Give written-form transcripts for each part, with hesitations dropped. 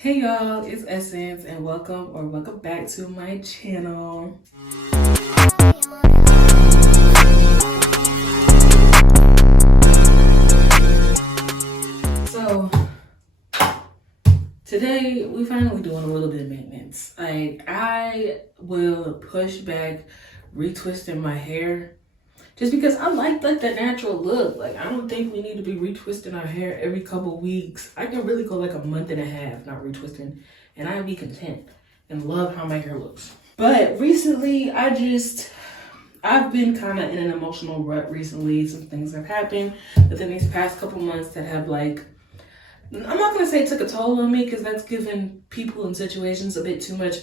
Hey y'all, it's Essence and welcome back to my channel. So today we finally doing a little bit of maintenance. I will push back retwisting my hair just because I like the natural look. Like, I don't think we need to be retwisting our hair every couple weeks. I can really go like a month and a half not retwisting and I'd be content and love how my hair looks. But recently I've been kind of in an emotional rut recently. Some things have happened within these past couple months that have I'm not going to say it took a toll on me because that's given people and situations a bit too much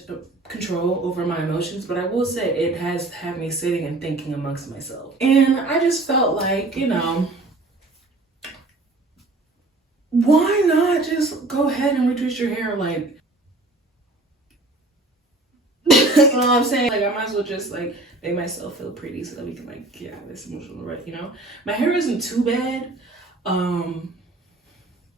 control over my emotions, but I will say it has had me sitting and thinking amongst myself. And I just felt like, why not just go ahead and retwist your hair? Like, you know what I'm saying? Like, I might as well just make myself feel pretty so that we can get out of this emotional rut, My hair isn't too bad.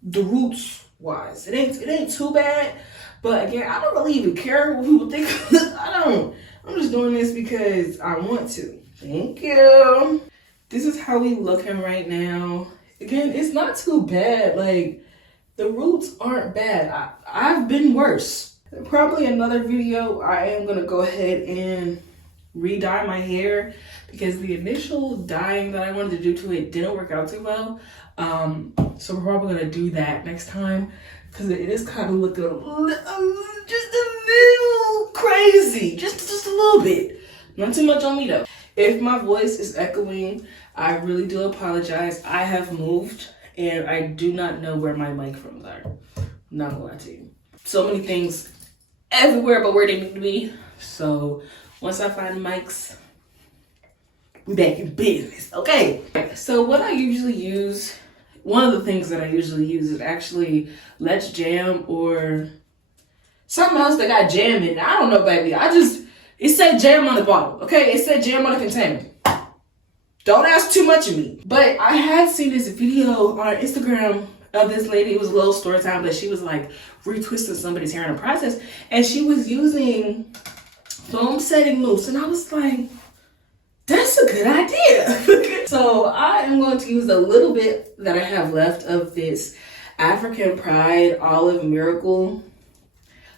The roots wise, it ain't too bad, but again, I don't really even care what people think. I'm just doing this because I want to. Thank you. This is how we looking right now. Again, it's not too bad. Like, the roots aren't bad. I've been worse. Probably another video I am gonna go ahead and re-dye my hair because the initial dyeing that I wanted to do to it didn't work out too well. So we're probably gonna do that next time because it is kind of looking just a little crazy, just a little bit. Not too much on me though. If my voice is echoing, I really do apologize. I have moved and I do not know where my microphones are. Not gonna lie to you. So many things everywhere but where they need to be. So once I find the mics, we back in business, okay? So what I usually use, one of the things that I usually use is actually Let's Jam or something else that got jam in it. I don't know, baby. It said jam on the bottle, okay? It said jam on the container. Don't ask too much of me. But I had seen this video on Instagram of this lady. It was a little story time, but she was retwisting somebody's hair in the process. And she was using foam setting mousse. And I was like, that's a good idea. So I am going to use a little bit that I have left of this African Pride Olive Miracle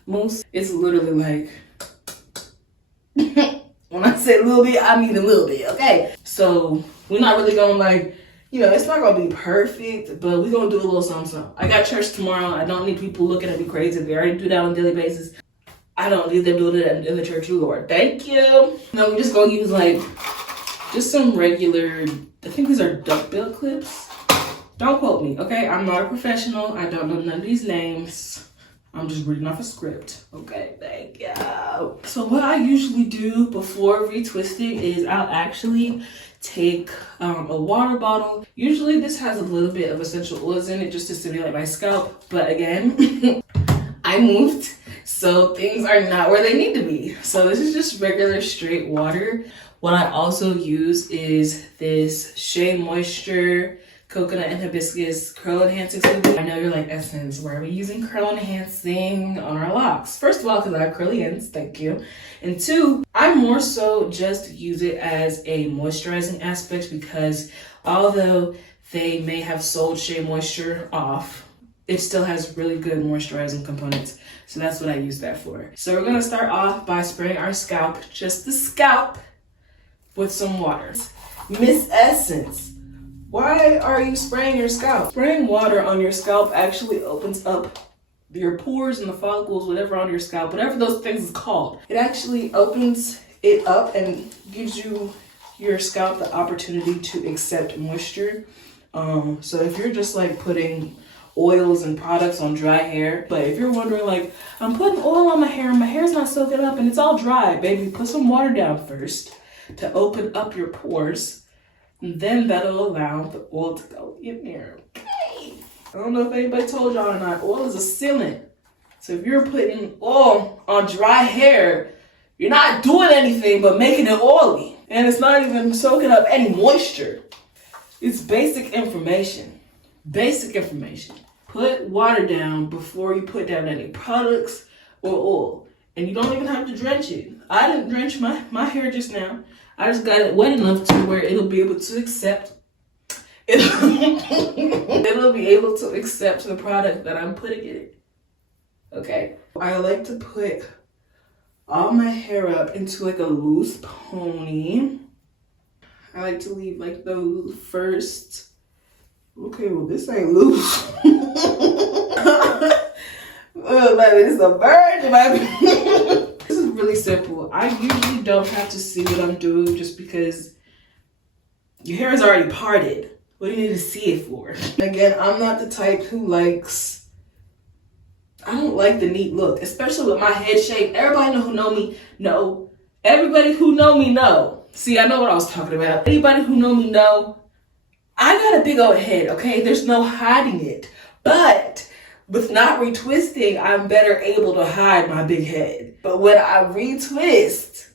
mousse. It's literally when I say a little bit, I mean a little bit, okay? So we're not really going it's not going to be perfect, but we're going to do a little something. I got church tomorrow. I don't need people looking at me crazy. They already do that on a daily basis. I don't need them doing it in the church, Lord. Thank you. No, we're just going to use just some regular, I think these are duckbill clips. Don't quote me, okay? I'm not a professional. I don't know none of these names. I'm just reading off a script. Okay, thank you. So what I usually do before retwisting is I'll actually take a water bottle. Usually this has a little bit of essential oils in it just to stimulate my scalp. But again, I moved, so things are not where they need to be. So this is just regular straight water. What I also use is this Shea Moisture Coconut and Hibiscus Curl Enhancing Smoothie. I know you're like, Essence, why are we using curl enhancing on our locks? First of all, because I have curly ends, thank you. And two, I more so just use it as a moisturizing aspect because although they may have sold Shea Moisture off, it still has really good moisturizing components. So that's what I use that for. So we're gonna start off by spraying our scalp, just the scalp, with some water. Miss Essence, why are you spraying your scalp? Spraying water on your scalp actually opens up your pores and the follicles, whatever on your scalp, whatever those things is called. It actually opens it up and gives your scalp the opportunity to accept moisture. So if you're just putting oils and products on dry hair, but if you're wondering I'm putting oil on my hair and my hair's not soaking up and it's all dry, baby, put some water down first to open up your pores. And then that'll allow the oil to go in there. Okay. I don't know if anybody told y'all or not, oil is a sealant. So if you're putting oil on dry hair, you're not doing anything but making it oily. And it's not even soaking up any moisture. It's basic information. Basic information. Put water down before you put down any products or oil. And you don't even have to drench it. I didn't drench my hair just now. I just got it wet enough to where it'll be able to accept it'll be able to accept the product that I'm putting in it. Okay. I like to put all my hair up into like a loose pony. I like to leave like the first. Okay, well this ain't loose. Baby, this is a virgin, baby. This is really simple. I usually don't have to see what I'm doing just because your hair is already parted. What do you need to see it for? Again, I'm not the type who likes, I don't like the neat look, especially with my head shape. Everybody who know me know. Everybody who know me know. See, I know what I was talking about. Anybody who know me know, I got a big old head, okay? There's no hiding it. But with not retwisting, I'm better able to hide my big head. But when I retwist,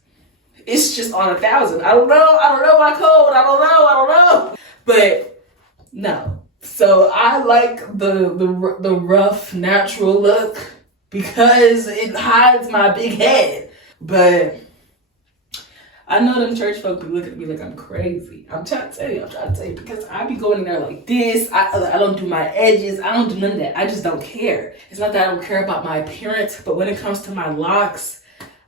it's just on 1,000. I don't know my code. I don't know. But no. So I like the rough, natural look because it hides my big head. But I know them church folk be looking at me like I'm crazy. I'm trying to tell you, because I be going in there like this. I don't do my edges. I don't do none of that. I just don't care. It's not that I don't care about my appearance, but when it comes to my locks,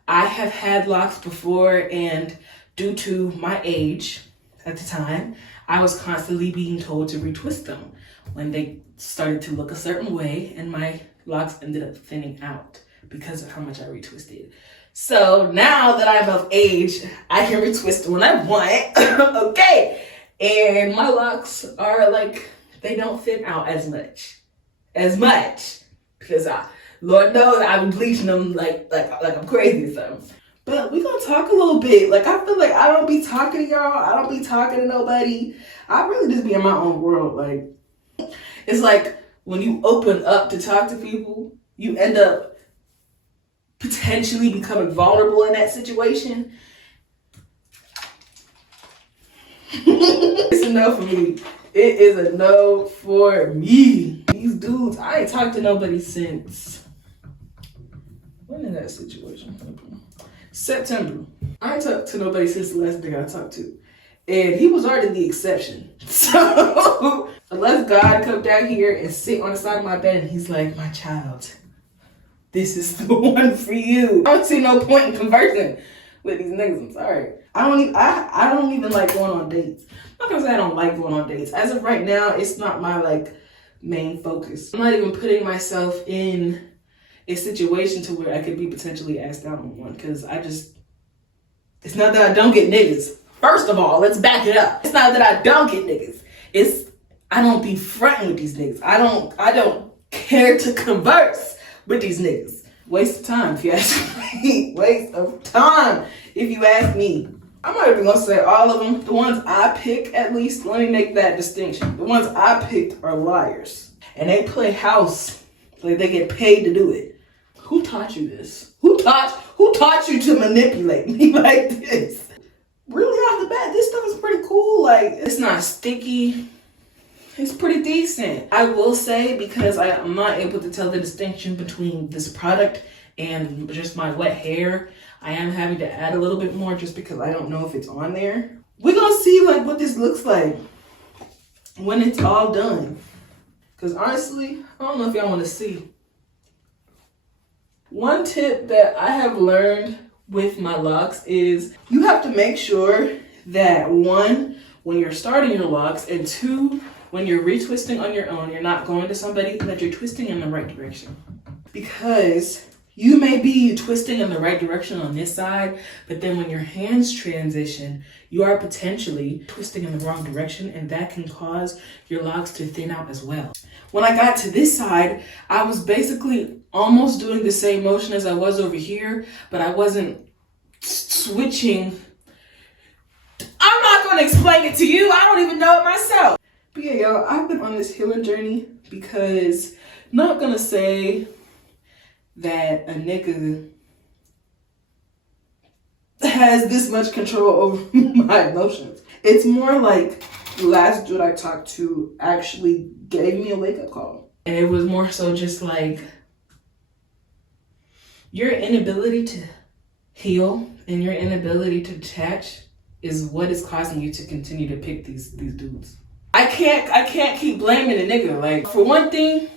I have had locks before, and due to my age at the time, I was constantly being told to retwist them when they started to look a certain way, and my locks ended up thinning out because of how much I retwisted. So now that I'm of age, I can retwist when I want, okay? And my locks are like, they don't thin out as much, because Lord knows I've been bleaching them like I'm crazy or something. But we gonna talk a little bit. Like, I feel like I don't be talking to y'all. I don't be talking to nobody. I really just be in my own world. Like, it's like when you open up to talk to people, you end up potentially becoming vulnerable in that situation. It's a no for me. It is a no for me. These dudes, I ain't talked to nobody since, when did that situation happen? September. I ain't talked to nobody since the last nigga I talked to. And he was already the exception. So, unless God come down here and sit on the side of my bed and he's like, my child, this is the one for you. I don't see no point in conversing with these niggas. I'm sorry. I don't even like going on dates. I'm not gonna say I don't like going on dates. As of right now, it's not my like main focus. I'm not even putting myself in a situation to where I could be potentially asked out on one, because it's not that I don't get niggas. First of all, let's back it up. It's not that I don't get niggas. It's I don't be fronting with these niggas. I don't care to converse with these niggas. Waste of time if you ask me. Waste of time if you ask me. I'm not even gonna say all of them. The ones I pick, at least, let me make that distinction. The ones I picked are liars. And they play house like they get paid to do it. Who taught you this? Who taught you to manipulate me like this? Really off the bat, this stuff is pretty cool. Like, it's not sticky. It's pretty decent. I will say, because I'm not able to tell the distinction between this product and just my wet hair, I am having to add a little bit more just because I don't know if it's on there. We're gonna see like what this looks like when it's all done. Because honestly, I don't know if y'all want to see. One tip that I have learned with my locks is you have to make sure that, one, when you're starting your locks, and two, when you're retwisting on your own, you're not going to somebody, that you're twisting in the right direction. Because you may be twisting in the right direction on this side, but then when your hands transition, you are potentially twisting in the wrong direction, and that can cause your locks to thin out as well. When I got to this side, I was basically almost doing the same motion as I was over here, but I wasn't switching. I'm not going to explain it to you. I don't even know it myself. But yeah, y'all, I've been on this healing journey because I'm not going to say that a nigga has this much control over my emotions. It's more like the last dude I talked to actually gave me a wake-up call. And it was more so just like your inability to heal and your inability to detach is what is causing you to continue to pick these dudes. I can't keep blaming a nigga. Like, for one thing,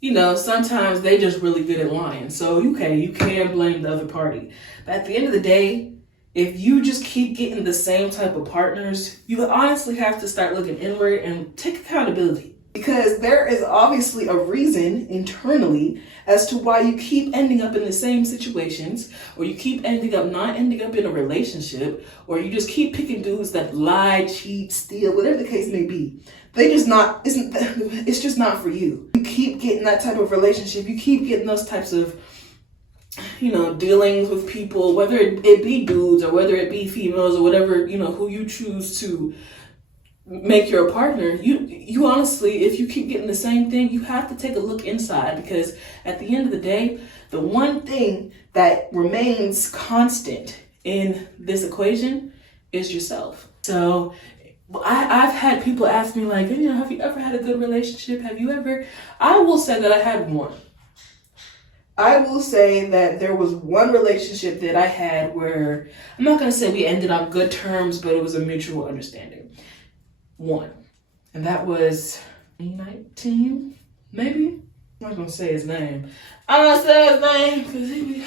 you know, sometimes they just really good at lying. So you can blame the other party. But at the end of the day, if you just keep getting the same type of partners, you honestly have to start looking inward and take accountability. Because there is obviously a reason internally as to why you keep ending up in the same situations, or you keep not ending up in a relationship, or you just keep picking dudes that lie, cheat, steal, whatever the case may be. It's just not for you. You keep getting that type of relationship, you keep getting those types of, you know, dealings with people, whether it be dudes or whether it be females or whatever, you know, who you choose to make your partner. You honestly, if you keep getting the same thing, you have to take a look inside, because at the end of the day, the one thing that remains constant in this equation is yourself. So I've had people ask me, like, you know, have you ever had a good relationship? I will say that I had one. I will say that there was one relationship that I had where, I'm not going to say we ended on good terms, but it was a mutual understanding. One. And that was 2019, maybe? I'm not going to say his name. I'm not going to say his name because he be...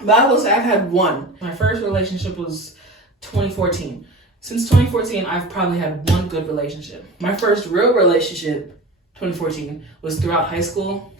But I will say I've had one. My first relationship was 2014. Since 2014, I've probably had one good relationship. My first real relationship, 2014, was throughout high school.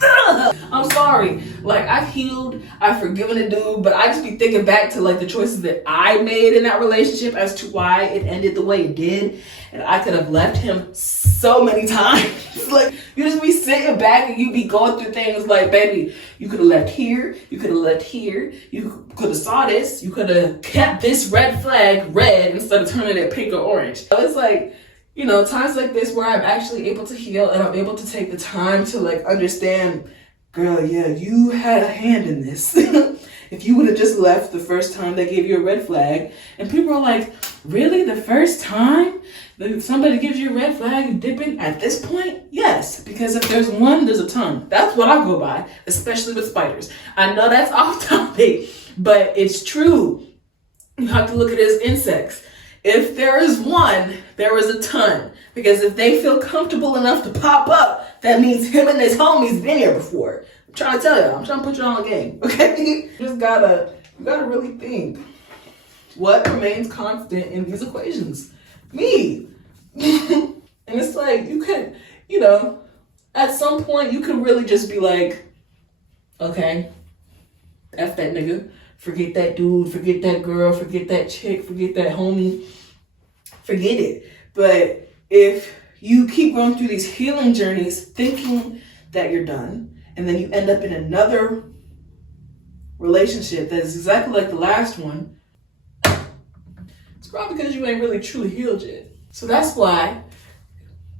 I'm sorry. Like, I've healed, I've forgiven a dude, but I just be thinking back to like the choices that I made in that relationship as to why it ended the way it did. And I could have left him so many times. Like, you just be sitting back and you be going through things like, baby, you could have left here, you could have left here, you could have saw this, you could have kept this red flag red instead of turning it pink or orange. So it's like, you know, times like this where I'm actually able to heal and I'm able to take the time to like understand, girl, yeah, you had a hand in this. If you would have just left the first time they gave you a red flag, and people are like, really, the first time that somebody gives you a red flag, you dipping at this point? Yes, because if there's one, there's a ton. That's what I go by, especially with spiders. I know that's off topic, but it's true. You have to look at it as insects. If there is one, there is a ton. Because if they feel comfortable enough to pop up, that means him and his homies been here before. I'm trying to tell y'all. I'm trying to put y'all on the game. Okay? You gotta really think. What remains constant in these equations? Me. And it's like, you could, you know, at some point you could really just be like, okay, F that nigga. Forget that dude, forget that girl, forget that chick, forget that homie. Forget it. But if you keep going through these healing journeys thinking that you're done, and then you end up in another relationship that is exactly like the last one, it's probably because you ain't really truly healed yet. So that's why,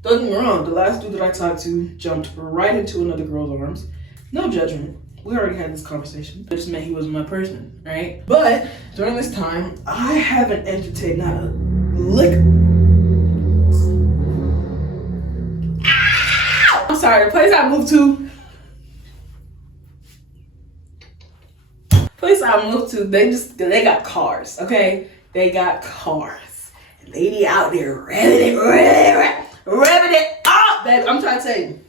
don't get me wrong, the last dude that I talked to jumped right into another girl's arms. No judgment. We already had this conversation. It just meant he wasn't my person, right? But during this time, I haven't entertained not a lick. I'm sorry, the place I moved to, they got cars, okay? They got cars. And they be out there revving it up, baby. I'm trying to tell you,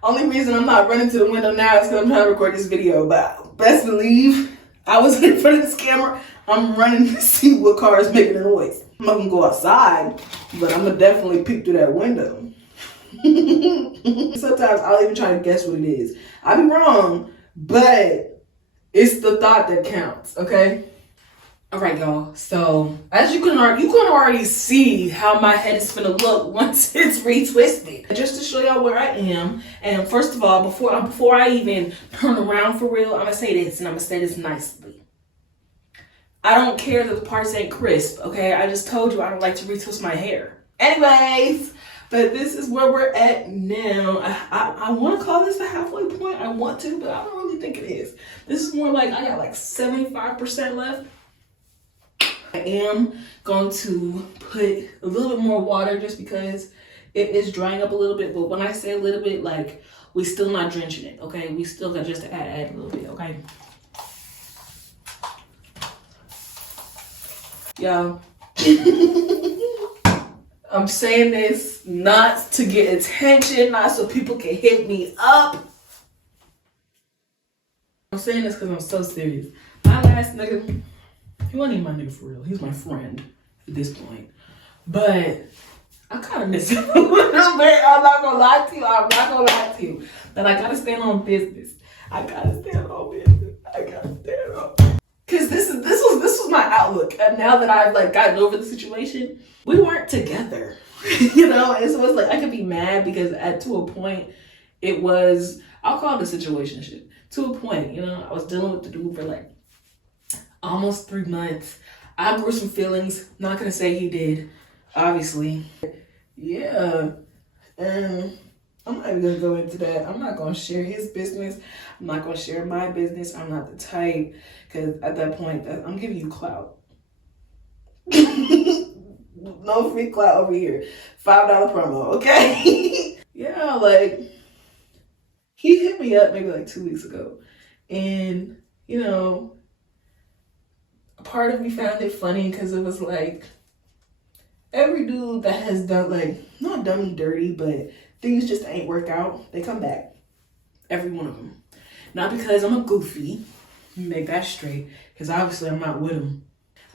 only reason I'm not running to the window now is because I'm trying to record this video, but best believe I was in front of this camera, I'm running to see what car is making a noise. I'm not gonna go outside, but I'm gonna definitely peek through that window. Sometimes I'll even try to guess what it is. I be wrong, but it's the thought that counts, okay? All right, y'all. So as you can already see how my head is gonna look once it's retwisted. Just to show y'all where I am. And first of all, before I even turn around for real, I'm gonna say this, and I'm gonna say this nicely. I don't care that the parts ain't crisp, okay? I just told you I don't like to retwist my hair. Anyways, but this is where we're at now. I want to call this the halfway point. I want to, but I don't really think it is. This is more like I got like 75% left. I am going to put a little bit more water just because it is drying up a little bit. But when I say a little bit, like, we still not drenching it, okay? We still got just to add a little bit, okay? Y'all, I'm saying this not to get attention, not so people can hit me up. I'm saying this because I'm so serious. My last nigga, he wasn't even my nigga for real. He's my friend at this point. But I kind of miss him a little bit. I'm not going to lie to you. I'm not going to lie to you. But I got to stand on business. I got to stand on business. I got to stand on. Because this was my outlook. And now that I've like gotten over the situation, we weren't together. You know? And so it's like I could be mad because to a point, it was, I'll call it a situationship. To a point, you know, I was dealing with the dude for like almost 3 months. I grew some feelings. Not gonna say he did, obviously. Yeah, and I'm not even gonna go into that. I'm not gonna share his business. I'm not gonna share my business. I'm not the type, because at that point, I'm giving you clout. No free clout over here. $5 promo, okay? Yeah, like, he hit me up maybe like 2 weeks ago. And, you know, a part of me found it funny because it was like, every dude that has done, like, not done me dirty, but things just ain't work out, they come back. Every one of them. Not because I'm a goofy, make that straight, because obviously I'm not with him.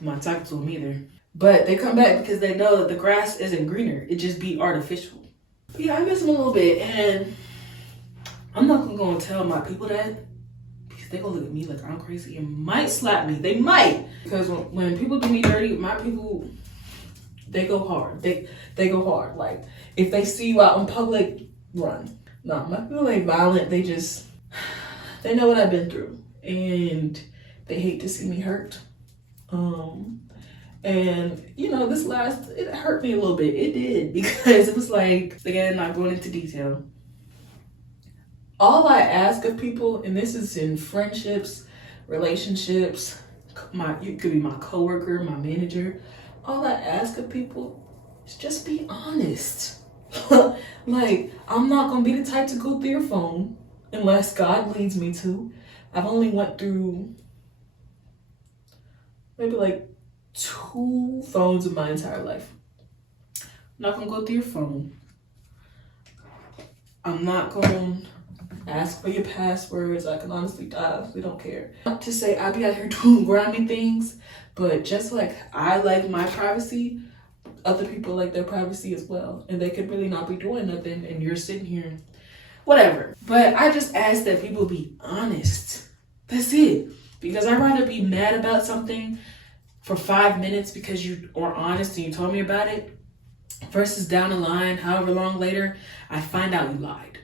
I'm not talking to him either. But they come back because they know that the grass isn't greener. It just be artificial. But yeah, I miss him a little bit, and I'm not gonna tell my people that because they're gonna look at me like I'm crazy and might slap me. They might. Because when people do me dirty, my people, they go hard. They go hard. Like, if they see you out in public, run. No, my people ain't violent. They know what I've been through. And they hate to see me hurt. And, you know, it hurt me a little bit. It did. Because it was like, again, not going into detail. All I ask of people, and this is in friendships, relationships, it could be my coworker, my manager. All I ask of people is just be honest. Like, I'm not gonna be the type to go through your phone unless God leads me to. I've only went through maybe like 2 phones in my entire life. I'm not gonna go through your phone. I'm not gonna ask for your passwords. I can honestly we don't care. Not to say I be out here doing grimy things, but just like I like my privacy, other people like their privacy as well. And they could really not be doing nothing and you're sitting here, whatever. But I just ask that people be honest. That's it. Because I'd rather be mad about something for 5 minutes because you are honest and you told me about it, versus down the line, however long later, I find out you lied.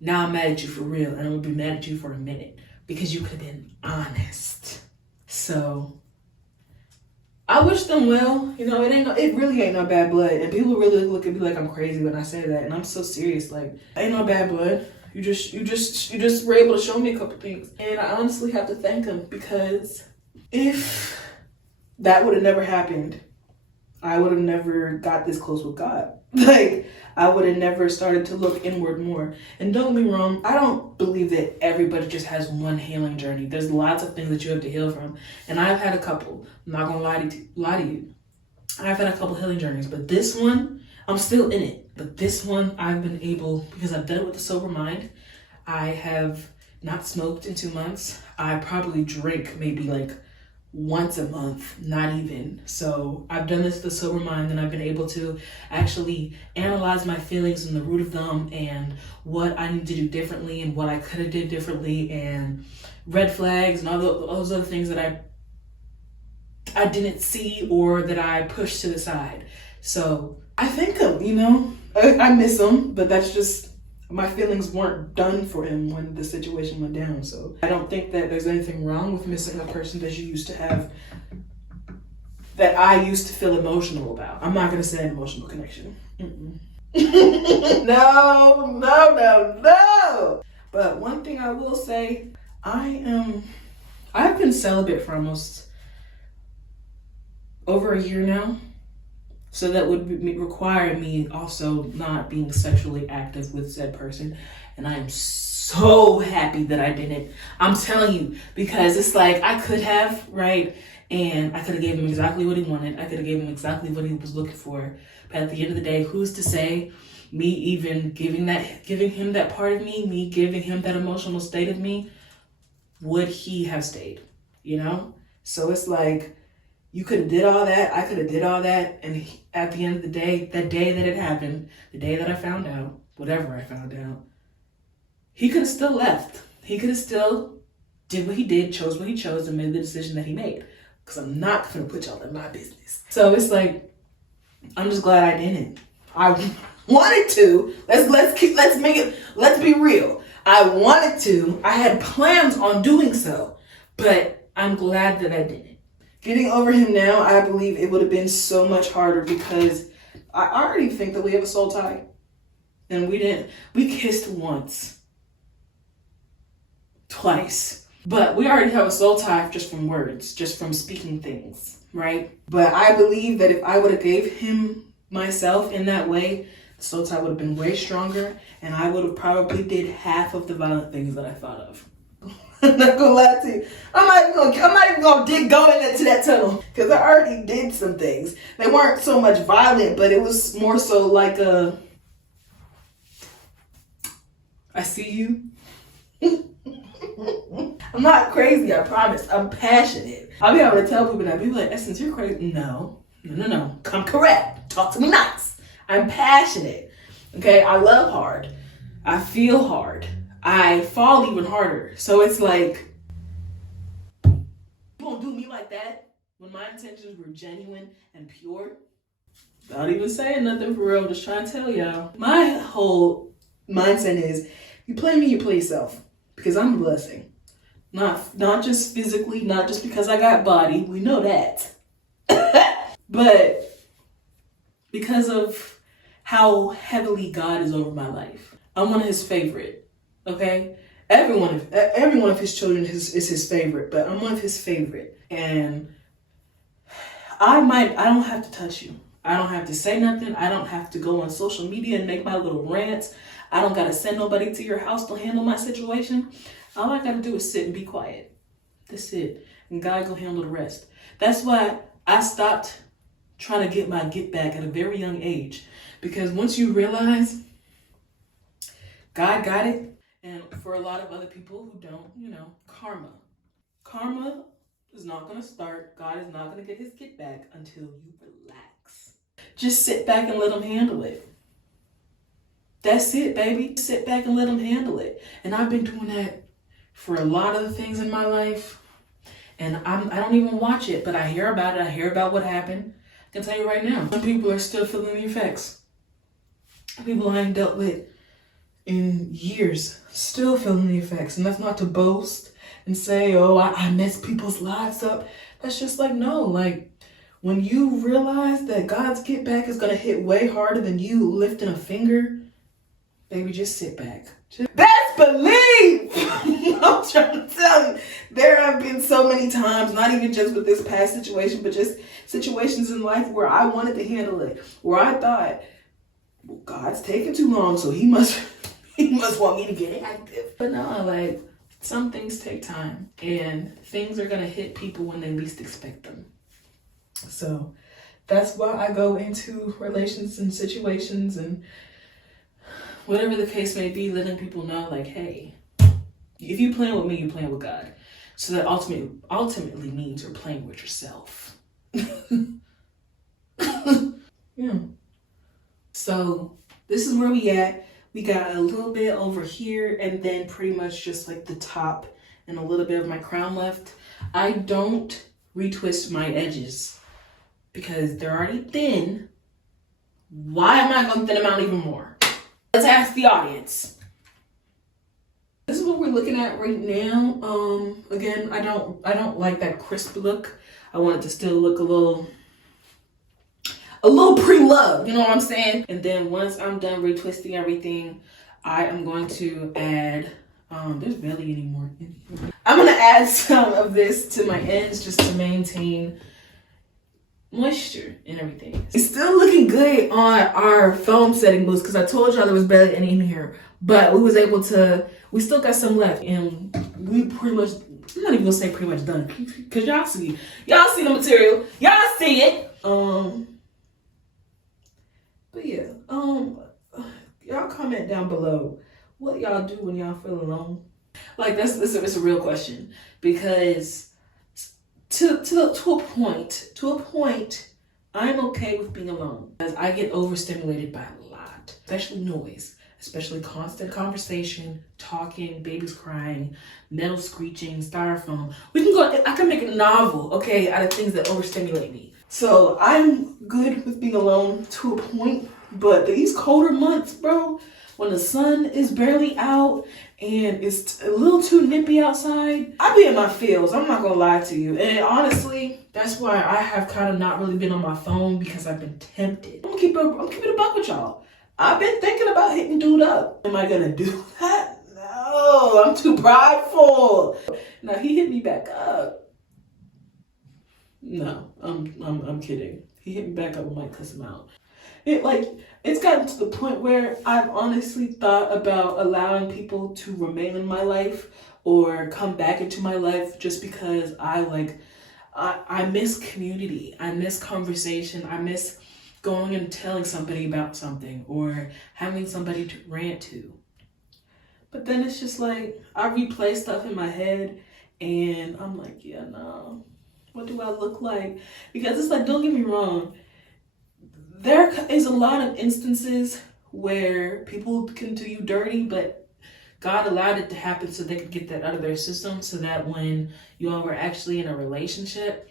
Now I'm mad at you for real, and I'm gonna be mad at you for a minute because you could have been honest. So I wish them well. You know, it really ain't no bad blood, and people really look at me like I'm crazy when I say that, and I'm so serious. Like, ain't no bad blood. You just were able to show me a couple things, and I honestly have to thank them, because if that would have never happened, I would have never got this close with God. Like, I would have never started to look inward more. And don't get me wrong, I don't believe that everybody just has one healing journey. There's lots of things that you have to heal from. And I've had a couple. I'm not gonna lie to you. I've had a couple healing journeys, but this one, I'm still in it. But this one, I've been able, because I've done it with a sober mind. I have not smoked in 2 months. I probably drink maybe like once a month, not even. So I've done this with a sober mind, and I've been able to actually analyze my feelings and the root of them, and what I need to do differently, and what I could have did differently, and red flags and all those other things that I didn't see or that I pushed to the side. So I thank him, you know. I miss him, but that's just, my feelings weren't done for him when the situation went down. So I don't think that there's anything wrong with missing a person that you used to have, that I used to feel emotional about. I'm not gonna say an emotional connection. No. But one thing I will say, I've been celibate for almost over a year now. So that would require me also not being sexually active with said person. And I am so happy that I didn't. I'm telling you, because it's like I could have, right? And I could have gave him exactly what he wanted. I could have gave him exactly what he was looking for. But at the end of the day, who's to say me even giving him that part of me giving him that emotional state of me, would he have stayed? You know? So it's like, you could have did all that. I could have did all that. And at the end of the day, that day that it happened, the day that I found out, whatever I found out, he could have still left. He could have still did what he did, chose what he chose, and made the decision that he made. Because I'm not going to put y'all in my business. So it's like, I'm just glad I didn't. I wanted to. Let's be real. I wanted to. I had plans on doing so. But I'm glad that I didn't. Getting over him now, I believe it would have been so much harder because I already think that we have a soul tie. And we didn't. We kissed once. Twice. But we already have a soul tie just from words, just from speaking things, right? But I believe that if I would have gave him myself in that way, the soul tie would have been way stronger, and I would have probably did half of the violent things that I thought of. I'm not gonna lie to you. I'm not even gonna go into that tunnel because I already did some things. They weren't so much violent, but it was more so like I see you. I'm not crazy, I promise. I'm passionate. I'll be able to tell people that. People are like, Essence, you're crazy. No. Come correct. Talk to me nice. I'm passionate. Okay, I love hard. I feel hard. I fall even harder. So it's like, you won't do me like that when my intentions were genuine and pure. Without even saying nothing for real, I'm just trying to tell y'all. My whole mindset is, you play me, you play yourself. Because I'm a blessing. Not just physically, not just because I got body. We know that. But because of how heavily God is over my life. I'm one of his favorite. Okay, every one of his children is his favorite, but I'm one of his favorite. And I don't have to touch you. I don't have to say nothing. I don't have to go on social media and make my little rants. I don't got to send nobody to your house to handle my situation. All I got to do is sit and be quiet. That's it. And God go handle the rest. That's why I stopped trying to get my get back at a very young age. Because once you realize God got it, and for a lot of other people who don't, karma is not going to start. God is not going to get his get back until you relax. Just sit back and let him handle it. That's it, baby. Sit back and let him handle it. And I've been doing that for a lot of the things in my life. And I don't even watch it, but I hear about it. I hear about what happened. I can tell you right now, some people are still feeling the effects. People I ain't dealt with in years, still feeling the effects. And that's not to boast and say, oh, I messed people's lives up. That's just like, no, like when you realize that God's get back is going to hit way harder than you lifting a finger, baby, just sit back. Best believe! I'm trying to tell you, there have been so many times, not even just with this past situation, but just situations in life where I wanted to handle it, where I thought, well, God's taking too long, so he must want me to get active. But no, like, some things take time, and things are going to hit people when they least expect them. So that's why I go into relations and situations and whatever the case may be, letting people know, like, hey, if you playing with me, you're playing with God. So that ultimately means you're playing with yourself. Yeah. So this is where we at. We got a little bit over here and then pretty much just like the top and a little bit of my crown left. I don't retwist my edges because they're already thin. Why am I going to thin them out even more? Let's ask the audience. This is what we're looking at right now. Again, I don't like that crisp look. I want it to still look a little pre-loved, you know what I'm saying? And then once I'm done retwisting everything, I am going to add, there's barely any more in here. I'm gonna add some of this to my ends just to maintain moisture and everything. It's still looking good on our foam setting mousse because I told y'all there was barely any in here, but we was able to, we still got some left, and we pretty much, I'm not even gonna say pretty much done because y'all see the material, y'all see it. But yeah, y'all comment down below what y'all do when y'all feel alone. Like it's a real question, because to a point, I'm okay with being alone, because I get overstimulated by a lot, especially noise, especially constant conversation, talking, babies crying, metal screeching, styrofoam. I can make a novel, okay, out of things that overstimulate me. So I'm good with being alone to a point, but these colder months, bro, when the sun is barely out and it's a little too nippy outside, I be in my feels. I'm not gonna lie to you. And honestly, that's why I have kind of not really been on my phone, because I've been tempted. I'm keeping it a buck with y'all. I've been thinking about hitting dude up. Am I gonna do that? No, I'm too prideful. Now he hit me back up. No, I'm kidding. He hit me back up, I might cuss him out. It's gotten to the point where I've honestly thought about allowing people to remain in my life or come back into my life, just because I miss community. I miss conversation. I miss going and telling somebody about something or having somebody to rant to. But then it's just like, I replay stuff in my head and I'm like, yeah, no. What do I look like? Because it's like, don't get me wrong, there is a lot of instances where people can do you dirty, but God allowed it to happen so they could get that out of their system, so that when you all were actually in a relationship,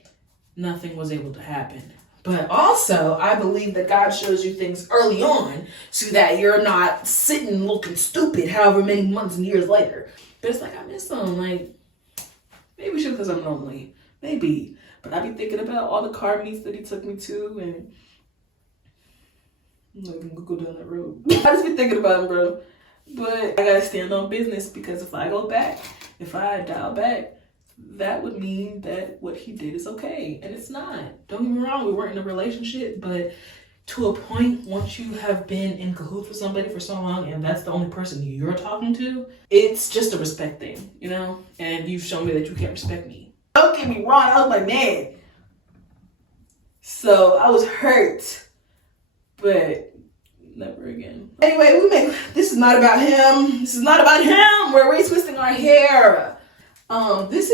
nothing was able to happen. But also, I believe that God shows you things early on so that you're not sitting looking stupid however many months and years later. But it's like, I miss them. Like, maybe it's just because I'm lonely. Maybe. But I be thinking about all the car meets that he took me to, and I'm not even gonna go down that road. I just be thinking about him, bro. But I gotta stand on business, because if I go back, if I dial back, that would mean that what he did is okay. And it's not. Don't get me wrong, we weren't in a relationship, but to a point, once you have been in cahoots with somebody for so long and that's the only person you're talking to, it's just a respect thing, you know? And you've shown me that you can't respect me. Don't get me wrong, I was like, man. So I was hurt, but never again. Anyway, this is not about him. This is not about him. We're retwisting our hair. This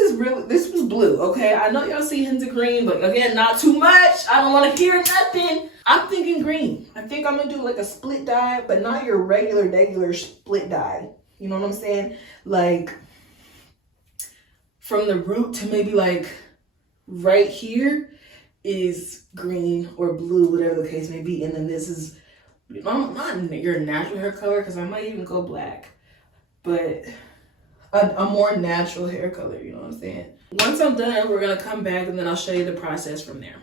was blue, okay? I know y'all see hints of green, but again, not too much. I don't want to hear nothing. I'm thinking green. I think I'm gonna do like a split dye, but not your regular split dye. You know what I'm saying? Like, from the root to maybe like right here is green or blue, whatever the case may be. And then this is not your natural hair color, because I might even go black, but a more natural hair color, you know what I'm saying? Once I'm done, we're gonna come back and then I'll show you the process from there.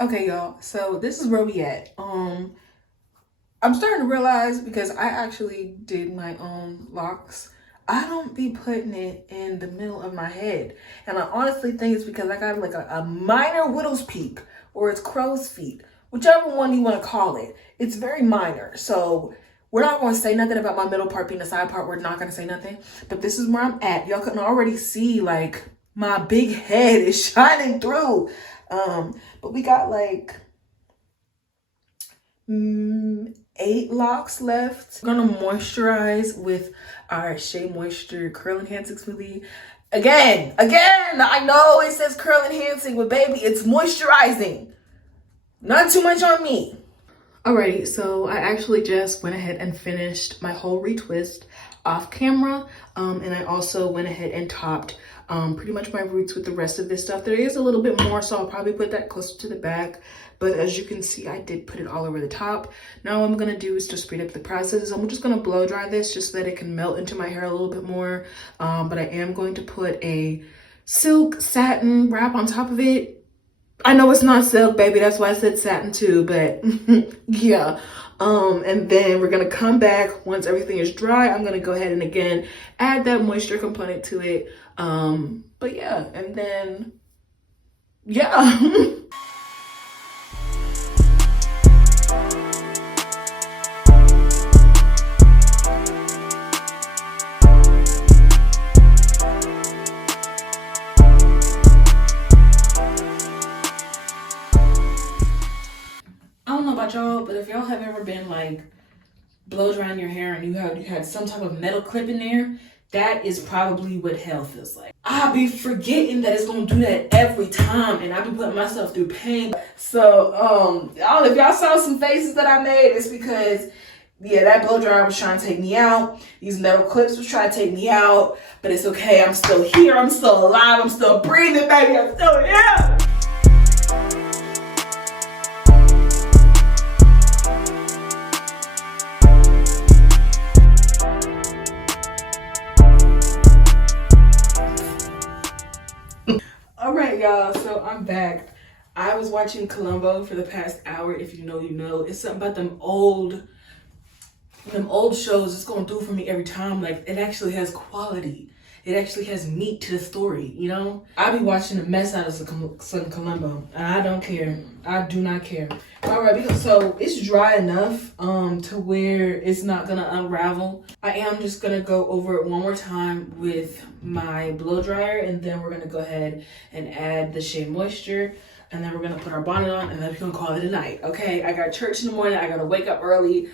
Okay, y'all, so this is where we at. I'm starting to realize, because I actually did my own locks, I don't be putting it in the middle of my head. And I honestly think it's because I got like a minor widow's peak, or it's crow's feet, whichever one you want to call it. It's very minor. So we're not going to say nothing about my middle part being the side part. We're not going to say nothing. But this is where I'm at. Y'all can already see like my big head is shining through. But we got like 8 locks left. We're gonna moisturize with our Shea Moisture Curl Enhancing Smoothie. Again, I know it says curl enhancing, but baby, it's moisturizing. Not too much on me. Alrighty, so I actually just went ahead and finished my whole retwist off camera. And I also went ahead and topped pretty much my roots with the rest of this stuff. There is a little bit more, so I'll probably put that closer to the back. But as you can see, I did put it all over the top. Now what I'm gonna do is to speed up the process. I'm just gonna blow dry this just so that it can melt into my hair a little bit more. But I am going to put a silk satin wrap on top of it. I know it's not silk, baby. That's why I said satin too, but yeah. And then we're gonna come back once everything is dry. I'm gonna go ahead and again add that moisture component to it. But yeah, and then yeah. ever been like blow drying your hair and you had some type of metal clip in there, that is probably what hell feels like. I be forgetting that it's gonna do that every time, and I be putting myself through pain. So, if y'all saw some faces that I made, it's because, yeah, that blow dryer was trying to take me out. These metal clips was trying to take me out, but it's okay. I'm still here. I'm still alive. I'm still breathing, baby. I'm still here. All right, y'all, so I'm back. I was watching Columbo for the past hour. If you know, you know. It's something about them old shows. It's going through for me every time. Like, it actually has quality. It actually has meat to the story, you know? I be watching the mess out of some Columbo, and I don't care. I do not care. All right, so it's dry enough to where it's not gonna unravel. I am just gonna go over it one more time with my blow dryer, and then we're gonna go ahead and add the Shea Moisture, and then we're gonna put our bonnet on, and then we're gonna call it a night, okay? I got church in the morning. I gotta wake up early.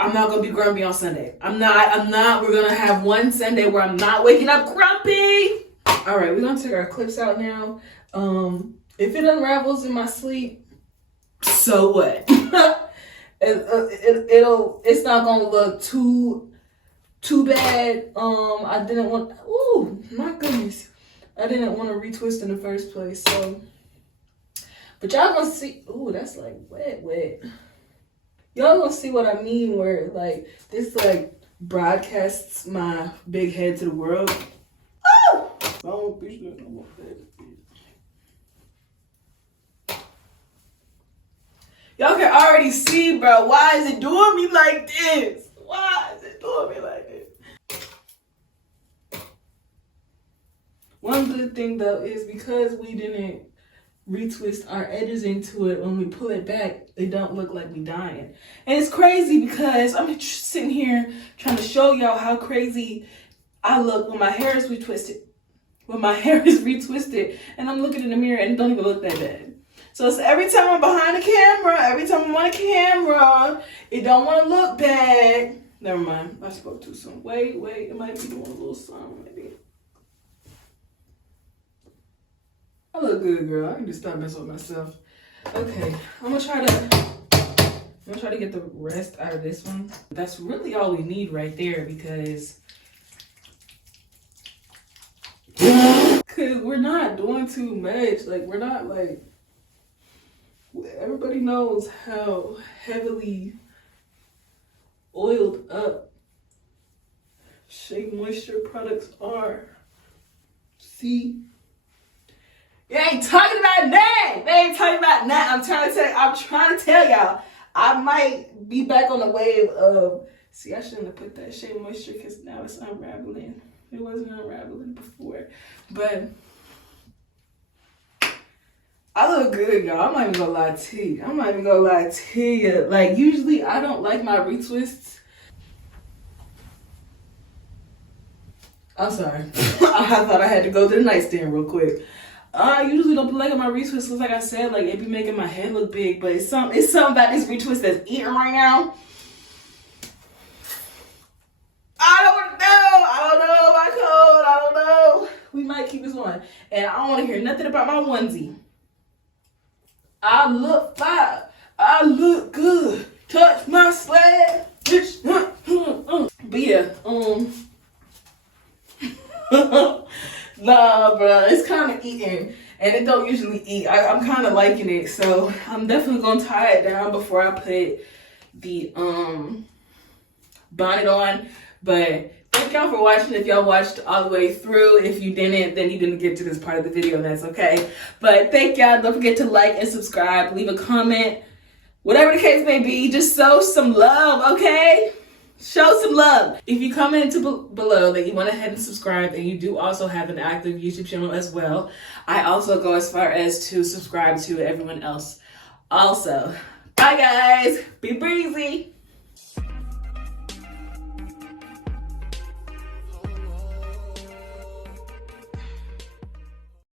I'm not gonna be grumpy on Sunday. I'm not. We're gonna have one Sunday where I'm not waking up grumpy. All right, we're gonna take our clips out now. If it unravels in my sleep, so what? It's not gonna look too bad. I didn't want. Ooh, my goodness, I didn't want to retwist in the first place. So, but y'all gonna see. Ooh, that's like wet. Y'all gonna see what I mean, where like this like broadcasts my big head to the world. Oh! Don't be sure no more. Y'all can already see, bro. Why is it doing me like this? Why is it doing me like this? One good thing though is because we didn't retwist our edges into it, when we pull it back, it don't look like we dying. And it's crazy because I'm sitting here trying to show y'all how crazy I look when my hair is retwisted. When my hair is retwisted, and I'm looking in the mirror and it don't even look that bad. So it's every time I'm behind the camera, every time I'm on a camera, it don't want to look bad. Never mind, I spoke too soon. Wait, it might be doing a little something maybe. I look good, girl. I can just stop messing with myself. Okay, I'm gonna try to get the rest out of this one. That's really all we need right there because we're not doing too much. Like, we're not like, everybody knows how heavily oiled up Shea Moisture products are. See? They ain't talking about that. They ain't talking about that. I'm trying to tell y'all. I might be back on the wave of. See, I shouldn't have put that Shea Moisture because now it's unraveling. It wasn't unraveling before, but I look good, y'all. I'm not even gonna lie to you. Like, usually I don't like my retwists. I'm sorry. I thought I had to go to the nightstand real quick. I usually don't like my retwists because, like I said, like it be making my head look big. But it's something about this retwist that's eating right now. I don't know, my code. I don't know. We might keep this on, and I don't want to hear nothing about my onesie. I look fine. I look good. Touch my slab. But yeah, nah, bro, it's kind of eating, and it don't usually eat. I'm kind of liking it, so I'm definitely gonna tie it down before I put the bonnet on. But thank y'all for watching. If y'all watched all the way through, if you didn't, then you didn't get to this part of the video. That's okay. But thank y'all. Don't forget to like and subscribe. Leave a comment. Whatever the case may be, just show some love, okay? Show some love. If you comment below that you want to head and subscribe, and you do also have an active YouTube channel as well, I also go as far as to subscribe to everyone else also. Bye guys. Be breezy.